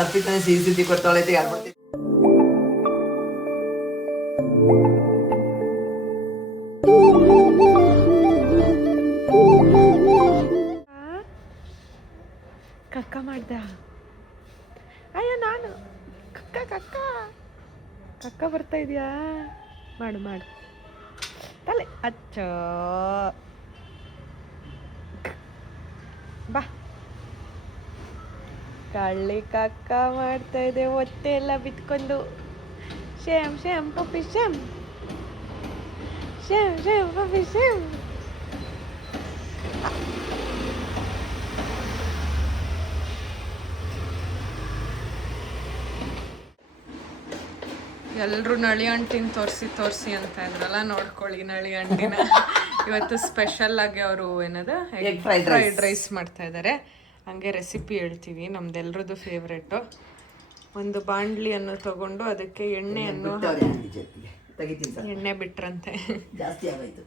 ಅರ್ಪಿತಾನೆ ಸಿಹಿ ಸುದ್ದಿ ಕೊಡ್ತಾಳೈತೆ ಯಾರು ಕಕ್ಕ ಮಾಡ್ದ. ಅಯ್ಯೋ ನಾನು ಕಕ್ಕ ಕಕ್ಕ ಕಕ್ಕ ಬರ್ತಾ ಇದೆಯಾ? ಮಾಡು ಮಾಡು ತಲೆ ಅಚ್ಚ ಬಾ. ಕಳ್ಳಿ ಕಕ್ಕ ಮಾಡ್ತಾ ಇದೆ, ಹೊಟ್ಟೆ ಎಲ್ಲ ಬಿತ್ಕೊಂಡು. ಶ್ಯಾಮ್ ಶ್ಯಾಮ್ ಪಪ್ಪಿ ಶ್ಯಾಮ್ ಶ್ಯಾಮ್ ಶ್ಯಾಮ್ ಪಪ್ಪಿ ಶ್ಯಾಮ್. ಎಲ್ಲರೂ ನಳಿ ಅಂಟಿನ ತೋರಿಸಿ ಅಂತ ಇದ್ರಲ್ಲ, ನೋಡ್ಕೊಳ್ಳಿ ನಳಿ ಅಂಟಿನ. ಇವತ್ತು ಸ್ಪೆಷಲ್ ಆಗಿ ಅವರು ಏನದ ಎಗ್ ಫ್ರೈಡ್ ರೈಸ್ ಮಾಡ್ತಾ ಇದ್ದಾರೆ. ಹಂಗೆ ರೆಸಿಪಿ ಹೇಳ್ತೀವಿ, ನಮ್ದೆಲ್ರದ್ದು ಫೇವ್ರೇಟು. ಒಂದು ಬಾಣಲಿಯನ್ನು ತಗೊಂಡು ಅದಕ್ಕೆ ಎಣ್ಣೆ ಬಿಟ್ರಂತೆ. ಜಾಸ್ತಿ ಆಗೋಯ್ತು.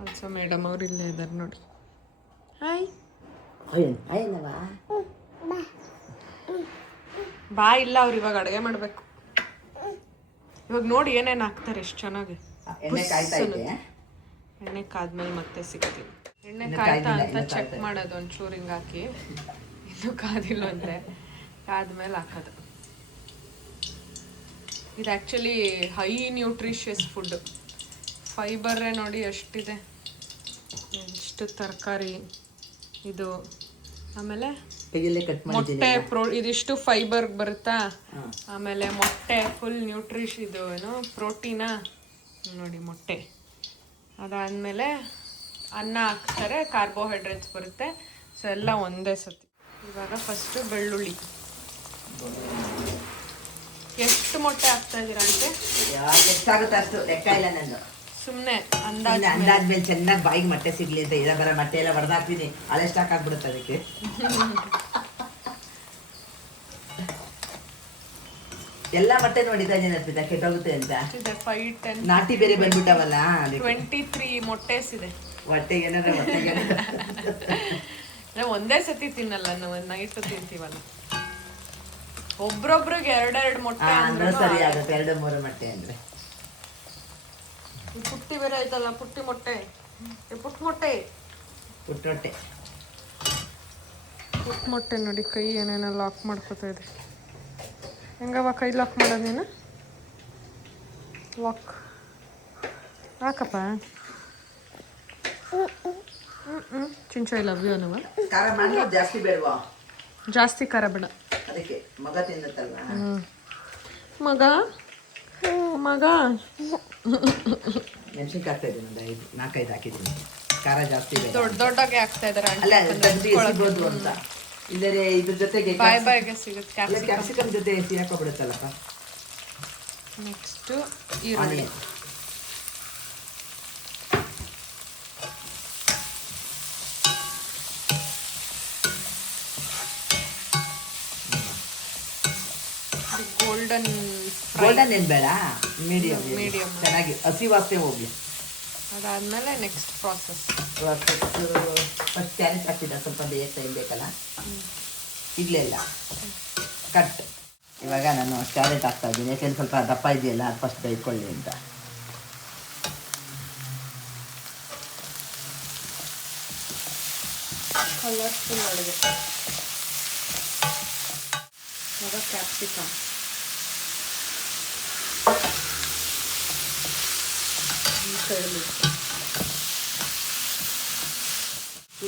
ಆಲ್ಸೋ ಮೇಡಮ್ ಅವ್ರು ಇಲ್ಲೇ ಇದ್ದಾರೆ ನೋಡಿ. ಹಾಯ್ ಬಾ. ಇಲ್ಲ ಅವ್ರು ಇವಾಗ ಅಡುಗೆ ಮಾಡಬೇಕು. ಇವಾಗ ನೋಡಿ ಏನೇನು ಹಾಕ್ತಾರೆ, ಎಷ್ಟು ಚೆನ್ನಾಗಿ. ಎಣ್ಣೆ ಕಾದ್ಮೇಲೆ ಮತ್ತೆ ಸಿಗ್ತೀವಿ. ಎಣ್ಣೆ ಕಾಯ್ತಾ ಅಂತ ಚೆಕ್ ಮಾಡೋದು, ಒಂಚೂರು ಹಿಂಗೆ ಹಾಕಿ. ಇನ್ನೂ ಕಾದಿಲ್ಲ ಅಂದರೆ ಕಾದ್ಮೇಲೆ ಹಾಕೋದು. ಇದು ಆ್ಯಕ್ಚುಲಿ ಹೈ ನ್ಯೂಟ್ರಿಷಿಯಸ್ ಫುಡ್ಡು. ಫೈಬರೇ ನೋಡಿ ಎಷ್ಟಿದೆ, ಎಷ್ಟು ತರಕಾರಿ ಇದು. ಆಮೇಲೆ ಮೊಟ್ಟೆ ಇದಿಷ್ಟು ಫೈಬರ್ ಬರುತ್ತಾ. ಆಮೇಲೆ ಮೊಟ್ಟೆ ಫುಲ್ ಇದು ಏನು ಪ್ರೋಟೀನ ನೋಡಿ ಮೊಟ್ಟೆ. ಅದಾದಮೇಲೆ ಅನ್ನ ಹಾಕ್ತಾರೆ, ಕಾರ್ಬೋಹೈಡ್ರೇಟ್ಸ್ ಬರುತ್ತೆ. ಸೊ ಎಲ್ಲ ಒಂದೇ ಸತಿ. ಇವಾಗ ಫಸ್ಟು ಬೆಳ್ಳುಳ್ಳಿ. ಎಷ್ಟು ಮೊಟ್ಟೆ ಹಾಕ್ತಾ ಇದ್ದೀರಾ ಅಂತೆ? ಎಷ್ಟಾಗುತ್ತೆ ಅಷ್ಟು ಲೆಕ್ಕ ಇಲ್ಲ ನಂದು. ಸುಮ್ಮನೆ ಅಂದಾದ್ಮೇಲೆ ಚೆನ್ನಾಗಿ ಬಾಯಿಗೆ ಮೊಟ್ಟೆ ಸಿಗ್ಲಿ ಅಂತ ಇದ ಬರ ಮೊಟ್ಟೆ ಎಲ್ಲ ಹೊಡೆದಾಕ್ತೀನಿ. ಅಳೆಷ್ಟು ಹಾಕಾಕ್ಬಿಡುತ್ತೆ ಅದಕ್ಕೆ. ಎಲ್ಲ ಮೊಟ್ಟೆ ನೋಡಿದ ನೆನಪಿದ ಕೆಟ್ಟೋಗುತ್ತೆ ಅಂತ. 5-10 ನಾಟಿ ಬೇರೆ ಬಂದ್ಬಿಟ್ಟವಲ್ಲ. 23 ಮೊಟ್ಟೆಸ್ ಇದೆ ಹೊಟ್ಟೆಗೆ. ಏನಾದ್ರೆ ಹೊಟ್ಟೆಗೆ ನಾವು ಒಂದೇ ಸತಿ ತಿನ್ನಲ್ಲ, ನಾವು ನೈಟ್ ತಿಂತೀವಲ್ಲ. ಒಬ್ರೊಬ್ರಿಗೆ 2-2 ಮೊಟ್ಟೆ ಅಂದ್ರೆ ಸರಿ ಆಗುತ್ತೆ. 2-3 ಮೊಟ್ಟೆ ಅಂದ್ರೆ. ಪುಟ್ಟಿ ಬೇರೆ ಆಯ್ತಲ್ಲ, ಪುಟ್ಟಿ ಮೊಟ್ಟೆ. ಪುಟ್ಟ ಮೊಟ್ಟೆ ಪುಟ್ಟ ಮೊಟ್ಟೆ ನೋಡಿ. ಕೈ ಏನೇನೋ ಲಾಕ್ ಮಾಡ್ಕೋತಾ ಇದೆ. ಹೆಂಗವ ಕೈ ಲಾಕ್ ಮಾಡೋದು ನೀನು? ಲಾಕ್ ಹಾಕಪ್ಪ. ಚಿಂಚು ಐ ಲವ್ ಯು ಅನ್ನವ. ಖಾರ ಮಾಡಿ ಜಾಸ್ತಿ ಬೇಡವಾ? ಜಾಸ್ತಿ ಖಾರ ಬೇಡ. ಅದಕ್ಕೆ ಮಗ ತಿನ್ನತ್ತಲ್ವಾ. ಮಗ ಮೆಣಸಿನ್ಕಾಯಿ ಹಾಕ್ತಾ ಇದ್ದೀನಿ, 4-5 ಹಾಕಿದ್ದೀನಿ. ಖಾರ ಜಾಸ್ತಿ ದೊಡ್ಡದಾಗಿ ಹಾಕ್ತಾ ಇದ್ದಾರೆ. ಅಲ್ಲ ಸಿಗ್ಬೋದು ಅಂತ. ಇಲ್ಲರೆ ಇದ್ರ ಜೊತೆಗೆ ಬಾಯಿಗೆ ಸಿಗುತ್ತೆ. ಕ್ಯಾಪ್ಸಿಕಮ್ ಜೊತೆ ಹಾಕೋಬಿಡುತ್ತಲ್ಲಪ್ಪ. ನೆಕ್ಸ್ಟ್ ಈರುಳ್ಳಿ. ಗೋಲ್ಡನ್ ಏನ್ ಬೇಡ, ಮೀಡಿಯಂ ಚೆನ್ನಾಗಿ ಹಸಿ ವಾಸನೆ ಹೋಗ್ಲಿ. ಅದಾದ್ಮೇಲೆ ನೆಕ್ಸ್ಟ್ ಪ್ರಾಸೆಸ್ ಫಸ್ಟ್ ಕ್ಯಾರೆಟ್ ಹಾಕಿದ ಸ್ವಲ್ಪ ಟೈಮ್ ಬೇಕಲ್ಲ. ಇಡ್ಲೆಲ್ಲ ಕಟ್. ಇವಾಗ ನಾನು ಕ್ಯಾರೆಟ್ ಹಾಕ್ತಾ ಇದ್ದೀನಿ, ಯಾಕೆಂದ್ರೆ ಸ್ವಲ್ಪ ದಪ್ಪ ಇದೆಯಲ್ಲ, ಅದು ಫಸ್ಟ್ ಬೇಯ್ಕೊಳ್ಳಿ ಅಂತ. ಕಲರ್ಫುಲ್ ಅಡುಗೆ. ಇವಾಗ ಕ್ಯಾಪ್ಸಿಕಮ್.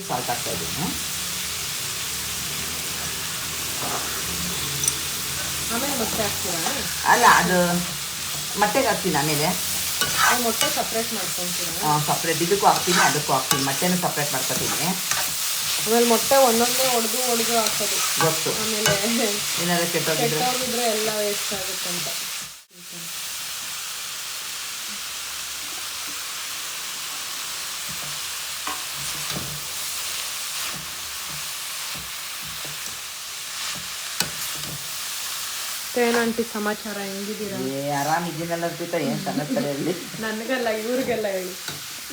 ಸಾಲ್ಟ್ ಹಾಕ್ತಾ ಇದ್ದೀನಿ. ಆಮೇಲೆ ಮೊಟ್ಟೆ ಹಾಕ್ತೀರಾ? ಅಲ್ಲ, ಅದು ಮೊಟ್ಟೆಗೆ ಹಾಕ್ತೀನಿ. ಆಮೇಲೆ ಮೊಟ್ಟೆ ಸಪ್ರೇಟ್ ಮಾಡ್ಕೊತೀರಾ? ಸಪ್ರೇಟ್ ಇದಕ್ಕೂ ಹಾಕ್ತೀನಿ, ಅದಕ್ಕೂ ಹಾಕ್ತೀನಿ. ಮೊಟ್ಟೆನೂ ಸಪ್ರೇಟ್ ಮಾಡ್ಕೊತೀನಿ. ಆಮೇಲೆ ಮೊಟ್ಟೆ ಒಂದೊಂದೇ ಒಡೆದು ಹಾಕೋದು ಗೊತ್ತು. ಆಮೇಲೆ ಏನಾದ್ರು ಕೆಟ್ಟೋಗಿದ್ರೆ ಎಲ್ಲ ವೇಸ್ಟ್ ಆಗುತ್ತಂತ. ಏನಂಟಿ ಸಮಾಚಾರ, ಹೆಂಗಿದ್ದೀರಾ? ಆರಾಮಿದ್ದೀನಲ್ಲ ಅರ್ಪಿತಾ. ಏನು ಸಮಾಚಾರ ಹೇಳಿ? ನನಗಲ್ಲ, ಇವ್ರಿಗೆಲ್ಲ ಹೇಳಿ.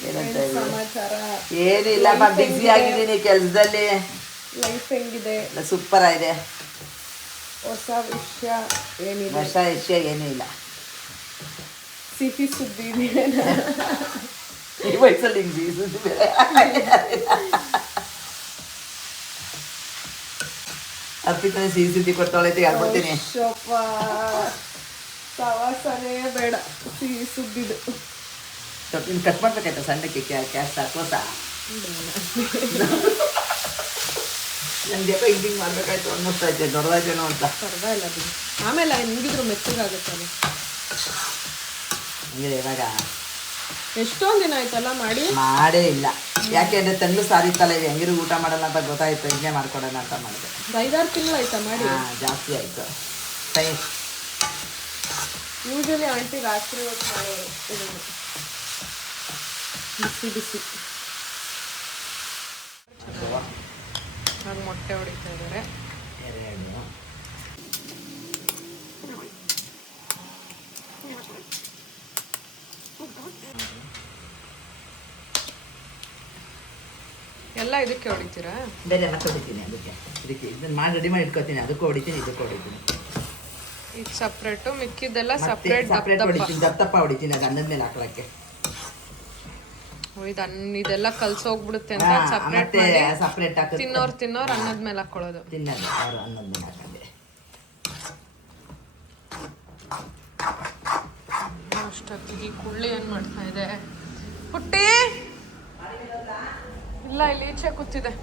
ಏನಂತ ಸಮಾಚಾರ ಏನಿಲ್ಲಪ್ಪ, ಬ್ಯುಸಿ ಆಗಿದ್ದೀನಿ ಕೆಲಸದಲ್ಲಿ. ಲೈಫ್ ಹೆಂಗಿದೆ, ಸೂಪರ್ ಆಗಿದೆ. ಹೊಸ ವಿಷಯ ಏನಿದೆ, ಹೊಸ ವಿಷಯ ಏನೂ ಇಲ್ಲ. ಸಿಹಿ ಸುದ್ದಿ ಇದೆಯಾ? ಈ ವಯಸ್ಸಲ್ಲಿ ಹಿಂಗೆ ಸಿಹಿ ಸುದ್ದಿ ಬೇರೆ ಅರ್ಪಿತಾನೆ ಸಿಹಿ ಸುದ್ದಿ ಕೊಡ್ತಾಳೈತಿ ಹೇಳ್ಬಿಡ್ತೀನಿ. ಸವಾಸನೇ ಬೇಡ ಸಿಹಿ ಸುದ್ದಿದು. ಸ್ವಲ್ಪ ಇನ್ನು ಕಟ್ ಮಾಡ್ಬೇಕಾಯ್ತಾ ಸಣ್ಣಕ್ಕೆ ಕ್ಯಾಸ್ ಕೋಸ ನಂಗೆ ಯಾಕೋ ಹಿಂಗೆ ಮಾಡ್ಬೇಕಾಯ್ತು ಅನ್ನಿಸ್ತಾ ಇದ್ದೆ ದೊಡ್ಡದಾಯ್ತೇನೋ ಅಂತ. ಪರವಾಗಿಲ್ಲ ಬಿಡಿ, ಆಮೇಲೆ ಹೆಂಗಿದ್ರು ಮೆತ್ತಗಾಗುತ್ತಲ್ಲ. ಹಂಗೆ ಇವಾಗ ಎಷ್ಟೊಂದು ದಿನ ಆಯ್ತಲ್ಲ ಮಾಡೇ ಇಲ್ಲ. ಯಾಕೆ ಅಂದರೆ ತಂಗ್ಳು ಸಾರಿತ್ತಲ್ಲ, ಇದು ಹೆಂಗಿರು ಊಟ ಮಾಡಲ್ಲ ಅಂತ ಗೊತ್ತಾಯ್ತು, ಇದನ್ನೇ ಮಾಡ್ಕೊಡೋಣ ಅಂತ ಮಾಡಿದೆ. 5-6 ತಿಂಗಳು ಆಯ್ತಾ ಮಾಡಿ? ಜಾಸ್ತಿ ಆಯಿತು. ಯೂಶಲಿ ಆಂಟಿ ರಾತ್ರಿ ಹೊತ್ತು ಮಾಡೋರು ಇದನ್ನು ಬಿಸಿ ಬಿಸಿ. ಮೊಟ್ಟೆ ಹೊಡಿತಾ ಇದ್ದಾರೆ. ಎಲ್ಲ ಇದಕ್ಕೆ ಹೊಡಿತೀರಾ? ಬೇರೆ ಮತ್ತೆ ಹೊಡಿತೀನಿ ಅದಕ್ಕೆ ಇದನ್ನು ಮಾಡಿ ರೆಡಿ ಮಾಡಿ ಇಟ್ಕೊತೀನಿ, ಅದಕ್ಕೂ ಹೊಡಿತೀನಿ, ಇದಕ್ಕೂ ಹೊಡಿತೀನಿ. ಇದು ಸಪ್ರೇಟು, ಮಿಕ್ಕಿದ್ದೆಲ್ಲ ಸಪ್ರೇಟ್ ಹೊಡಿತೀನಿ, ದಪ್ಪ ಹೊಡಿತೀನಿ. ಅದು ಅನ್ನದ ಮೇಲೆ ಹಾಕ್ಲಕ್ಕೆ ಇದೆಲ್ಲ ಕಲ್ಸೋಗ್ಬಿಡುತ್ತೆ ಅಂತ ಸಪ್ರೇಟ್ ಸಪ್ರೇಟ್ ಹಾಕಿ ತಿನ್ನೋರು ಅನ್ನದ ಮೇಲೆ ಹಾಕೊಳ್ಳೋದು. ತಿನ್ನೋದು ಅವರು ಅನ್ನದ ಮೇಲೆ ಹಾಕಂದೆ. ಅಷ್ಟೊತ್ತಿಗೆ ಕುಳ್ಳಿ ಏನು ಮಾಡ್ತಾ ಇದೆ ಪುಟ್ಟಿ? ಇಲ್ಲ, ಇಲ್ಲಿ ಈಚೆ ಕೂತಿದೆ.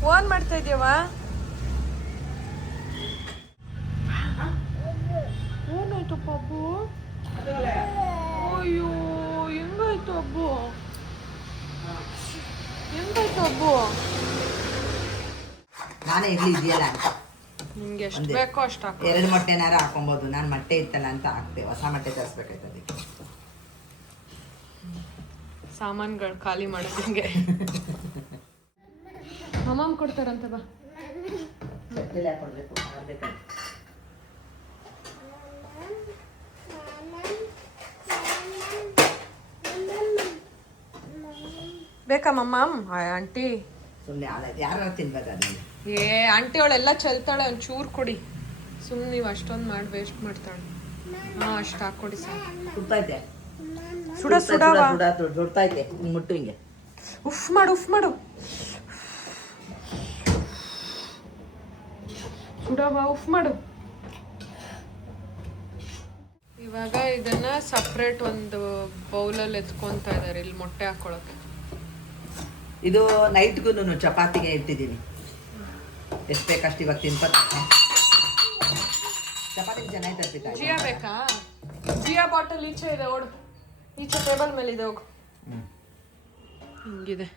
ಫೋನ್ ಮಾಡ್ತಾ ಇದೀಯವ? ಏನಾಯ್ತು ಪಾಪು? ಅಯ್ಯೋ, ಹೆಂಗಾಯ್ತು ಅಬ್ಬು? ನಾನೇ ಇರ್ಲಿ ಇದೆಯಲ್ಲ ಅಂತ ನಿಂಗೆ ಎಷ್ಟು ಬೇಕೋ ಅಷ್ಟು ಹಾಕೋ. 2 ಮೊಟ್ಟೆನಾರ ಹಾಕೊಬೋದು. ನಾನು ಮೊಟ್ಟೆ ಇತ್ತಲ್ಲ ಅಂತ ಹಾಕ್ತೆ. ಹೊಸ ಮೊಟ್ಟೆ ತರಿಸ್ಬೇಕಾಯ್ತು ಅದಕ್ಕೆ. ಸಾಮಾನುಗಳು ಖಾಲಿ ಮಾಡೋದಂಗೆ ಅಮ್ಮ ಕೊಡ್ತಾರಂತ ಬಾ. ಬೇಕಾ ಮಮ್ಮ? ಆಂಟಿ ಸುಮ್ಮನೆ ಯಾರು ತಿನ್ಬೇಕು ಅದನ್ನ. ಆಂಟಿ ಅವಳೆಲ್ಲ ಚೆಲ್ತಾಳೆ, ಒಂಚೂರು ಕೊಡಿ. ಸುಮ್ಮನೆ ನೀವು ಅಷ್ಟೊಂದು ಮಾಡಿ ವೇಸ್ಟ್ ಮಾಡ್ತಾಳೆ. ಅಷ್ಟು ಹಾಕ್ಕೊಡಿ ಸಾಕು. ಸುಡ್ತೈತೆ, ಸುಡ್ತೈತೆ. ಮುಟ್ಟು ಹಿಂಗೆ ಉಫ್ ಮಾಡು ಸುಡವ, ಉಫ್ ಮಾಡು. ಇವಾಗ ಇದನ್ನ ಸಪ್ರೇಟ್ ಒಂದು ಬೌಲಲ್ಲಿ ಎತ್ಕೊಂತಾ ಇದ್ದಾರೆ ಇಲ್ಲಿ ಮೊಟ್ಟೆ ಹಾಕೊಳಕ್ಕೆ. ಇದು ನೈಟ್ಗೂ ಚಪಾತಿಗೆ ಇಟ್ಟಿದ್ದೀನಿ. ಎಷ್ಟು ಬೇಕಷ್ಟು ಇವಾಗ ತಿನ್ಕೊತಾರೆ. ಚಪಾತಿ ಚೆನ್ನಾಗಿ ತರ್ತಿದ್ದ. ಜಿಯಾ ಬೇಕಾ? ಜಿಯಾ ಬಾಟಲ್ ಈಚೆ ಇದೆ, ಓಡು. ಈಚೆ ಟೇಬಲ್ ಮೇಲೆ ಇದೆ, ಹೋಗು. ಹಿಂಗಿದೆ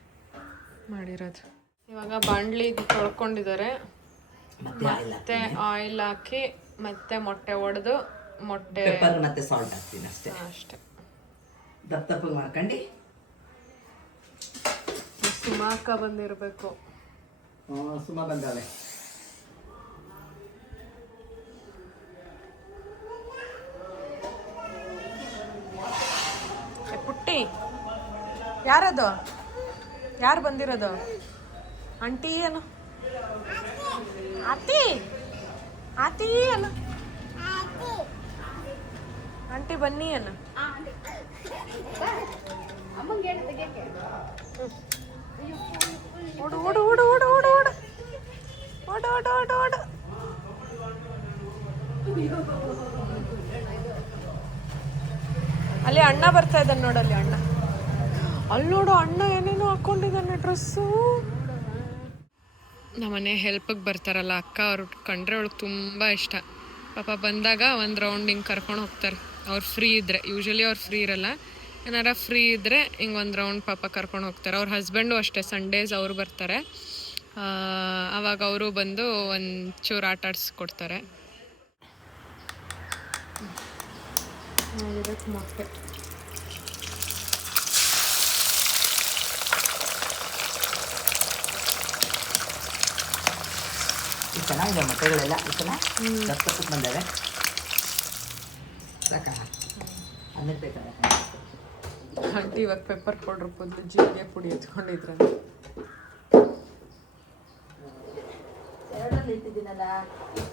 ಮಾಡಿರೋದು. ಇವಾಗ ಬಾಂಡ್ಲಿ ತೊಳ್ಕೊಂಡಿದ್ದಾರೆ. ಮತ್ತೆ ಆಯಿಲ್ ಹಾಕಿ ಮತ್ತೆ ಮೊಟ್ಟೆ ಒಡೆದು ಮೊಟ್ಟೆ ಪೆಪ್ಪರ್ ಮತ್ತೆ ಸಾಲ್ಟ್ ಹಾಕ್ತೀನಿ ಅಷ್ಟೇ. ದಪ್ಪ ಮಾಡ್ಕೊಂಡು ಸುಮಾಕ ಬಂದಿರಬೇಕು. ಸುಮಾ ಬಂದಾಳೆ. ಪುಟ್ಟಿ ಯಾರದು? ಯಾರು ಬಂದಿರೋದು? ಆಂಟಿ ಏನು? ಆತಿ ಏನು? ಆಂಟಿ ಬನ್ನಿ ಏನು? ಓಡು ಓಡು ಓಡು ಓಡು ಓಡು ಓಡು ಓಡು ಓಡು ಓಡು ಓಡು. ಅಲ್ಲಿ ಅಣ್ಣ ಬರ್ತಾ ಇದ್ದಾನೆ ನೋಡಲ್ಲಿ, ಅಣ್ಣ ಅಲ್ಲಿ ನೋಡು. ಅಣ್ಣ ಏನೇನೋ ಹಾಕೊಂಡಿದ್ದಾನೆ ಡ್ರೆಸ್ಸು. ನಮ್ಮನೆ ಹೆಲ್ಪಿಗೆ ಬರ್ತಾರಲ್ಲ ಅಕ್ಕ, ಅವ್ರು ಕಂಡ್ರೆ ಅವಳಿಗೆ ತುಂಬ ಇಷ್ಟ. ಪಾಪ ಬಂದಾಗ ಒಂದು ರೌಂಡ್ ಹಿಂಗೆ ಕರ್ಕೊಂಡು ಹೋಗ್ತಾರೆ. ಅವ್ರು ಫ್ರೀ ಇದ್ದರೆ, ಯೂಶಲಿ ಅವ್ರು ಫ್ರೀ ಇರಲ್ಲ, ಏನಾರ ಫ್ರೀ ಇದ್ದರೆ ಹಿಂಗೆ ಒಂದು ರೌಂಡ್ ಪಾಪ ಕರ್ಕೊಂಡು ಹೋಗ್ತಾರೆ. ಅವ್ರ ಹಸ್ಬೆಂಡು ಅಷ್ಟೇ, ಸಂಡೇಸ್ ಅವರು ಬರ್ತಾರೆ. ಆವಾಗ ಅವರು ಬಂದು ಒಂಚೂರು ಆಟ ಆಡಿಸ್ಕೊಡ್ತಾರೆ. ಮೊಟ್ಟೆ ಚೆನ್ನಾಗಿದೆ ಮೊಟ್ಟೆಗಳೆಲ್ಲ. ದಪ್ಪ ಬಂದಾವೆ. ಸಾಕ ಅನ್ನಕ್ಕೆ ಬೇಕಾದ್ರೆ ಆಂಟಿ ಇವಾಗ ಪೆಪ್ಪರ್ ಪೌಡ್ರ್ ಬದಲು ಜೀರಿಗೆ ಪುಡಿ ಎತ್ಕೊಂಡಿದ್ರಂತೆ. ಇಟ್ಟಿದ್ದೀನಲ್ಲ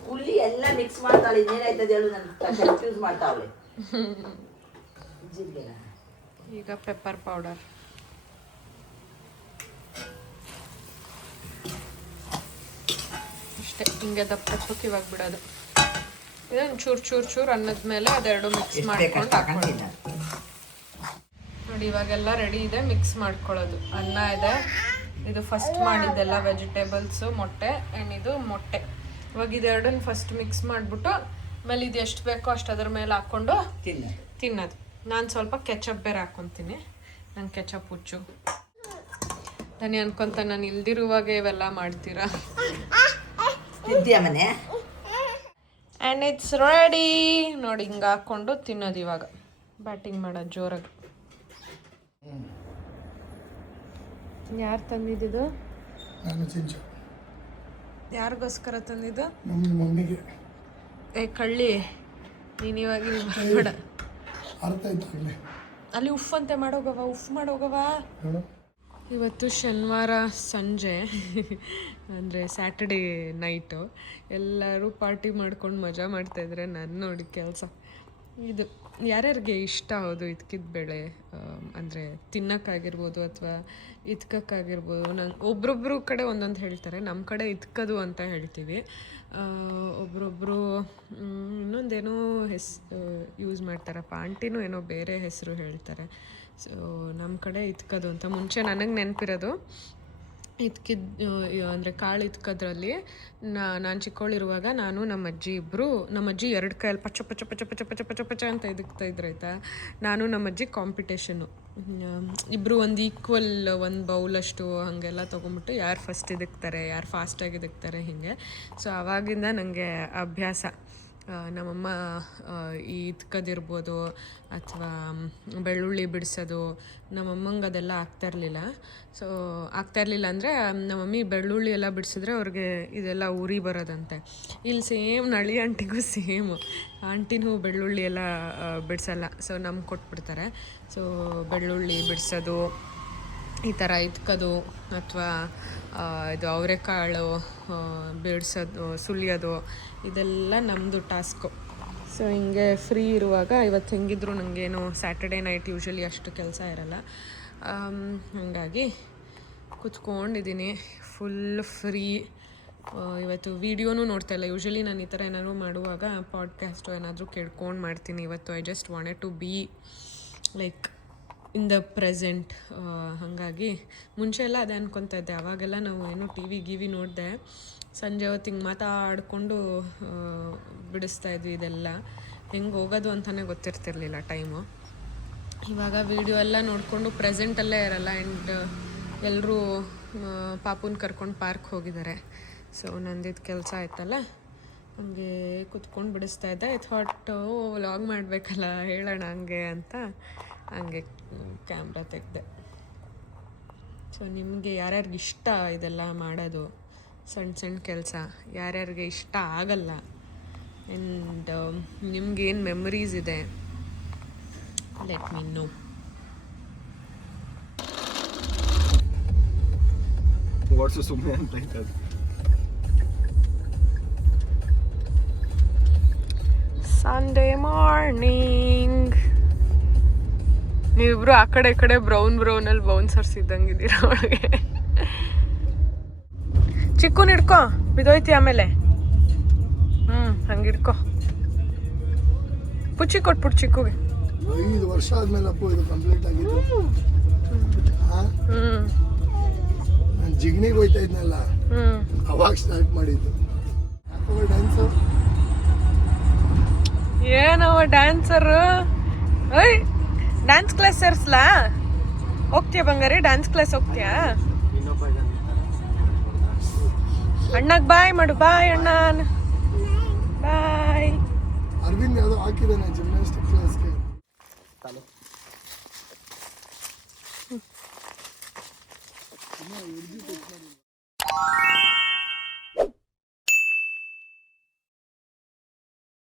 ಹುಳಿ ಎಲ್ಲ ಮಿಕ್ಸ್ ಮಾಡ್ತಾಳೆ. ಇನ್ನೇನಾಯ್ತದೆ ಹೇಳು, ನಾನು ಕನ್ಫ್ಯೂಸ್ ಮಾಡ್ತಾವಳೆ. ಜೀರಿಗೆ ಈಗ ಪೆಪ್ಪರ್ ಪೌಡರ್, ಅಷ್ಟೇ. ಹಿಂಗೆ ದಪ್ಪಕ್ಕೆ ಇವಾಗ ಬಿಡೋದು. ಇದನ್ನು ಚೂರು ಅನ್ನದ ಮೇಲೆ ಅದೆರಡು ಮಿಕ್ಸ್ ಮಾಡ್ಕೊಂಡು ಹಾಕೊಳ್ಳೋದು. ನೋಡಿ ಇವಾಗೆಲ್ಲ ರೆಡಿ ಇದೆ, ಮಿಕ್ಸ್ ಮಾಡ್ಕೊಳ್ಳೋದು. ಅನ್ನ ಇದೆ, ಇದು ಫಸ್ಟ್ ಮಾಡಿದ್ದೆಲ್ಲ ವೆಜಿಟೇಬಲ್ಸು, ಮೊಟ್ಟೆ ಆ್ಯಂಡ್ ಇದು ಮೊಟ್ಟೆ. ಇವಾಗ ಇದೆರಡನ್ನ ಫಸ್ಟ್ ಮಿಕ್ಸ್ ಮಾಡಿಬಿಟ್ಟು ಆಮೇಲೆ ಇದು ಎಷ್ಟು ಬೇಕೋ ಅಷ್ಟು ಅದ್ರ ಮೇಲೆ ಹಾಕ್ಕೊಂಡು ತಿನ್ನೋದು. ನಾನು ಸ್ವಲ್ಪ ಕೆಚಪ್ ಬೇರೆ ಹಾಕ್ಕೊತೀನಿ, ನಂಗೆ ಕೆಚಪ್ ಹುಚ್ಚು. ನಾನು ಅನ್ಕೊಂತ ನಾನು ಇಲ್ದಿರುವಾಗ ಇವೆಲ್ಲ ಮಾಡ್ತೀರಾ. ಮನೆ ಆ್ಯಂಡ್ ಇಟ್ಸ್ ರೆಡಿ. ನೋಡಿ ಹಿಂಗೆ ಹಾಕ್ಕೊಂಡು ತಿನ್ನೋದು. ಇವಾಗ ಬ್ಯಾಟಿಂಗ್ ಮಾಡೋದು ಜೋರಾಗಿ. ಯಾರು ತಂದಿದ್ದು? ನಾನು ಚಿಂಚು. ಯಾರಿಗೋಸ್ಕರ ತಂದಿದ್ದು? ನಮ್ಮ ಮಮ್ಮಿಗೆ. ಏ ಕಳ್ಳಿ, ನೀನು ಇವಾಗ ಬೇಡ, ಅರ್ಥ ಆಯ್ತಾಗಲೇ. ಅಲ್ಲಿ ಉಫ್ ಅಂತೆ ಮಾಡೋಗವ, ಉಫ್ ಮಾಡೋಗವ. ಇವತ್ತು ಶನಿವಾರ ಸಂಜೆ ಅಂದರೆ ಸ್ಯಾಟರ್ಡೇ ನೈಟು ಎಲ್ಲರೂ ಪಾರ್ಟಿ ಮಾಡ್ಕೊಂಡು ಮಜಾ ಮಾಡ್ತಾಯಿದ್ರೆ ನಾನು ನೋಡಿ ಕೆಲಸ ಇದು ಯಾರ್ಯಾರಿಗೆ ಇಷ್ಟ ಹೌದು ಇದ್ಕಿದ ಬೇಳೆ ಅಂದರೆ ತಿನ್ನೋಕ್ಕಾಗಿರ್ಬೋದು ಅಥವಾ ಇದ್ಕಕ್ಕಾಗಿರ್ಬೋದು. ನಂಗೆ ಒಬ್ರೊಬ್ರು ಕಡೆ ಒಂದೊಂದು ಹೇಳ್ತಾರೆ, ನಮ್ಮ ಕಡೆ ಇದ್ಕದು ಅಂತ ಹೇಳ್ತೀವಿ. ಒಬ್ರೊಬ್ಬರು ಇನ್ನೊಂದೇನೋ ಯೂಸ್ ಮಾಡ್ತಾರಪ್ಪ, ಆಂಟಿನೂ ಏನೋ ಬೇರೆ ಹೆಸರು ಹೇಳ್ತಾರೆ. ಸೊ ನಮ್ಮ ಕಡೆ ಇದ್ಕದು ಅಂತ ಮುಂಚೆ ನನಗೆ ನೆನಪಿರೋದು. ಇದ್ಕಿದ್ದು ಅಂದರೆ ಕಾಳು ಇದ್ಕೋದ್ರಲ್ಲಿ ನಾನು ಚಿಕ್ಕವಳಿರುವಾಗ ನಾನು ನಮ್ಮ ಅಜ್ಜಿ ಇಬ್ಬರು, ನಮ್ಮ ಅಜ್ಜಿ 2 ಕೈಯಲ್ಲಿ ಪಚ್ಚ ಪಚ್ಚ ಪಚ್ಚ ಪಚ್ಚ ಪಚ್ಚ ಪಚ್ಚ ಪಚ್ಚ ಅಂತ ಇದ್ಕ್ತಾ ಇದ್ರು ಆಯಿತಾ. ನಾನು ನಮ್ಮ ಅಜ್ಜಿ ಕಾಂಪಿಟೇಷನ್ನು, ಇಬ್ಬರು ಒಂದು ಈಕ್ವಲ್ ಒಂದು ಬೌಲಷ್ಟು ಹಾಗೆಲ್ಲ ತೊಗೊಂಬಿಟ್ಟು ಯಾರು ಫಸ್ಟ್ ಇದ್ಕ್ತಾರೆ, ಯಾರು ಫಾಸ್ಟಾಗಿ ಇದ್ಕ್ತಾರೆ ಹೀಗೆ. ಸೊ ಆವಾಗಿಂದ ನನಗೆ ಅಭ್ಯಾಸ. ನಮ್ಮಮ್ಮ ಈ ಇದ್ಕದಿರ್ಬೋದು ಅಥವಾ ಬೆಳ್ಳುಳ್ಳಿ ಬಿಡಿಸೋದು, ನಮ್ಮಮ್ಮಂಗೆ ಅದೆಲ್ಲ ಆಗ್ತಾಯಿರಲಿಲ್ಲ. ಸೊ ಆಗ್ತಾಯಿರಲಿಲ್ಲ ಅಂದರೆ ನಮ್ಮಮ್ಮಿ ಬೆಳ್ಳುಳ್ಳಿ ಎಲ್ಲ ಬಿಡಿಸಿದ್ರೆ ಅವ್ರಿಗೆ ಇದೆಲ್ಲ ಉರಿ ಬರೋದಂತೆ. ಇಲ್ಲಿ ಸೇಮ್ ನಳಿ ಆಂಟಿಗೂ ಸೇಮು, ಆಂಟಿನೂ ಬೆಳ್ಳುಳ್ಳಿ ಎಲ್ಲ ಬಿಡಿಸಲ್ಲ. ಸೊ ನಮ್ಗೆ ಕೊಟ್ಬಿಡ್ತಾರೆ. ಸೊ ಬೆಳ್ಳುಳ್ಳಿ ಬಿಡಿಸೋದು, ಈ ಥರ ಇದ್ಕೋದು ಅಥವಾ ಇದು ಅವರೆಕಾಳು ಬಿಡಿಸೋದು, ಸುಲಿಯೋದು, ಇದೆಲ್ಲ ನಮ್ಮದು ಟಾಸ್ಕು. ಸೊ ಹಿಂಗೆ ಫ್ರೀ ಇರುವಾಗ ಇವತ್ತು ಹೆಂಗಿದ್ರು ನನಗೇನು ಸ್ಯಾಟರ್ಡೇ ನೈಟ್ ಯೂಶ್ವಲಿ ಅಷ್ಟು ಕೆಲಸ ಇರಲ್ಲ, ಹಾಗಾಗಿ ಕೂತ್ಕೊಂಡಿದ್ದೀನಿ ಫುಲ್ ಫ್ರೀ. ಇವತ್ತು ವೀಡಿಯೋನೂ ನೋಡ್ತಾಯಿಲ್ಲ. ಯೂಶ್ವಲಿ ನಾನು ಈ ಥರ ಏನಾದರೂ ಮಾಡುವಾಗ ಪಾಡ್ಕ್ಯಾಸ್ಟು ಏನಾದರೂ ಕೇಳ್ಕೊಂಡು ಮಾಡ್ತೀನಿ. ಇವತ್ತು I just wanted to be like in the present. ಹಾಗಾಗಿ ಮುಂಚೆ ಎಲ್ಲ ಅದೇ ಅನ್ಕೊತಾ ಇದ್ದೆ. ಅವಾಗೆಲ್ಲ ನಾವು ಏನೋ ಟಿವಿ ನೋಡಿದೆ, ಸಂಜೆ ಹೊತ್ತು ಹಿಂಗೆ ಮಾತಾಡಿಕೊಂಡು ಬಿಡಿಸ್ತಾಯಿದ್ವಿ. ಇದೆಲ್ಲ ಹೆಂಗೆ ಹೋಗೋದು ಅಂತಲೇ ಗೊತ್ತಿರ್ತಿರ್ಲಿಲ್ಲ ಟೈಮು. ಇವಾಗ ವೀಡಿಯೋ ಎಲ್ಲ ನೋಡಿಕೊಂಡು ಪ್ರೆಸೆಂಟಲ್ಲೇ ಇರಲ್ಲ. ಆ್ಯಂಡ್ ಎಲ್ಲರೂ ಪಾಪುನ ಕರ್ಕೊಂಡು ಪಾರ್ಕ್ ಹೋಗಿದ್ದಾರೆ. ಸೊ ನಂದಿದ್ದು ಕೆಲಸ ಆಯ್ತಲ್ಲ, ಹಂಗೆ ಕುತ್ಕೊಂಡು ಬಿಡಿಸ್ತಾ ಇದ್ದೆ. ಥಾಟ್ ವ್ಲಾಗ್ ಮಾಡಬೇಕಲ್ಲ, ಹೇಳೋಣ ಹಂಗೆ ಅಂತ ಹಂಗೆ ಕ್ಯಾಮ್ರಾ ತೆಗೆದೆ. ಸೊ ನಿಮಗೆ ಯಾರ್ಯಾರಿಗೆ ಇಷ್ಟ ಇದೆಲ್ಲ ಮಾಡೋದು, ಸಣ್ಣ ಕೆಲಸ, ಯಾರ್ಯಾರಿಗೆ ಇಷ್ಟ ಆಗಲ್ಲ, ಆ್ಯಂಡ್ ನಿಮ್ಗೇನು ಮೆಮರೀಸ್ ಇದೆ, ಲೆಟ್ ಮೀ ನೋ. ಸುಮ್ಮನೆ ಅಂತ ಇರ್ತದೆ. Sunday morning. ನೀವಿಬ್ರು ಆ ಕಡೆ ಈ ಕಡೆ ಬ್ರೌನಲ್ಲಿ ಬೌನ್ಸರ್ಸ್ ಇದ್ದಂಗಿದ್ದೀರ ಒಳಗೆ. ಚಿಕ್ಕುನ ಹಿಡ್ಕೊ, ಬಿದೋಯ್ತಿ ಆಮೇಲೆ. ಹಂಗೆ ಹಿಡ್ಕೊ. ಪುಚ್ಚಿ ಕೊಟ್ಬಿಟ್ಟು ಚಿಕ್ಕುಗೆ. 5 ವರ್ಷ ಆದ್ಮೇಲೆ ಅಪ್ಪು ಇದು ಕಂಪ್ಲೀಟ್ ಆಗಿತ್ತು. ನಾನು ಜಿಗ್ನಿಗೆ ಹೋಯ್ತಾ ಇದ್ನಲ್ಲ, ಅವಾಗ ಸ್ಟಾರ್ಟ್ ಮಾಡಿದ್ದು. ಡ್ಯಾನ್ಸು ಏನವ ಡ್ಯಾನ್ಸರು? ಓಯ್ ಡ್ಯಾನ್ಸ್ ಕ್ಲಾಸ್ ಸೇರಿಸ್ಲಾ? ಹೋಗ್ತೀಯ ಬಂಗಾರಿ? ಡ್ಯಾನ್ಸ್ ಕ್ಲಾಸ್ ಹೋಗ್ತೀಯಾ? ಅಣ್ಣಗೆ ಬಾಯ್ ಮಾಡು. ಬಾಯ್ ಅಣ್ಣ, ಬಾಯ್. ಅರವಿಂದ್ ಯಾವುದೋ ಹಾಕಿದ್ದಾನೆ ಜಿಮ್